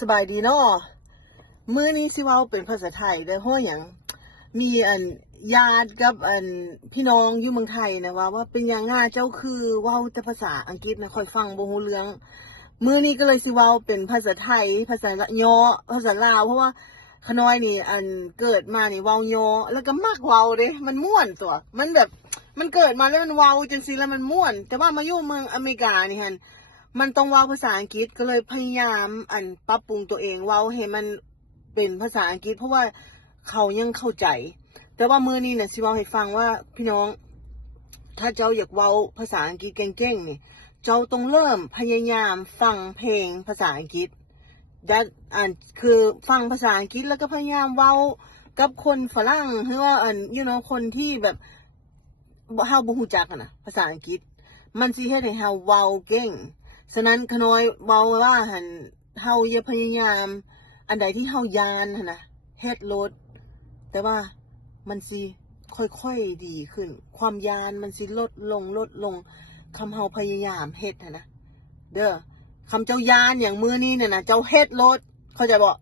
สบายดีเนาะมื้อนี้สิเว้าเป็นภาษาไทยได้เพราะหยังมีญาติกับพี่น้องอยู่เมืองไทยนะว่าเป็นหยังง่าเจ้าคือเว้าแต่ภาษาอังกฤษนะค่อยฟังบ่รู้เรื่องมื้อนี้ก็เลยสิเว้าเป็นภาษาไทยภาษาละยอภาษาลาวเพราะว่าขน้อยนี่เกิดมานี่เว้ายอแล้วก็มักเว้าเด้มันม่วนตัวมันแบบมันเกิดมาแล้วมันเว้าจังซี่แล้วมันม่วนแต่ว่ามาอยู่เมืองอเมริกานี่หั่นมันต้องเว้าภาษาอังกฤษก็เลยพยายามปรับปรุงตัวเองเว้าให้มันเป็นภาษาอังกฤษเพราะว่าเขายังเข้าใจแต่ว่ามื้อนี้น่ะสิเว้าให้ฟังว่าพี่น้องถ้าเจ้าอยากเว้าภาษาอังกฤษเก่งๆนี่เจ้าต้องเริ่มพยายามฟังเพลงภาษาอังกฤษthat คือฟังภาษาอังกฤษแล้วก็พยายามเว้ากับคนฝรั่งหรือว่าคนที่แบบเฮาบ่รู้จักน่ะภาษาอังกฤษมันสิเฮ็ดให้เฮาเว้าเก่งฉะนั้นขน้อยเว้าว่าเฮาอย่าพยายามอันใดที่เฮาย้านหั่นน่ะเฮ็ดโลดแต่ว่ามันสิค่อยๆดีขึ้นความย้านมันสิลดลงคำเฮาพยายามเฮ็ดหั่นนะเด้อคำเจ้าย้านอย่างมื้อนี้เนี่ยนะเจ้าเฮ็ดโลดเข้าใจบ่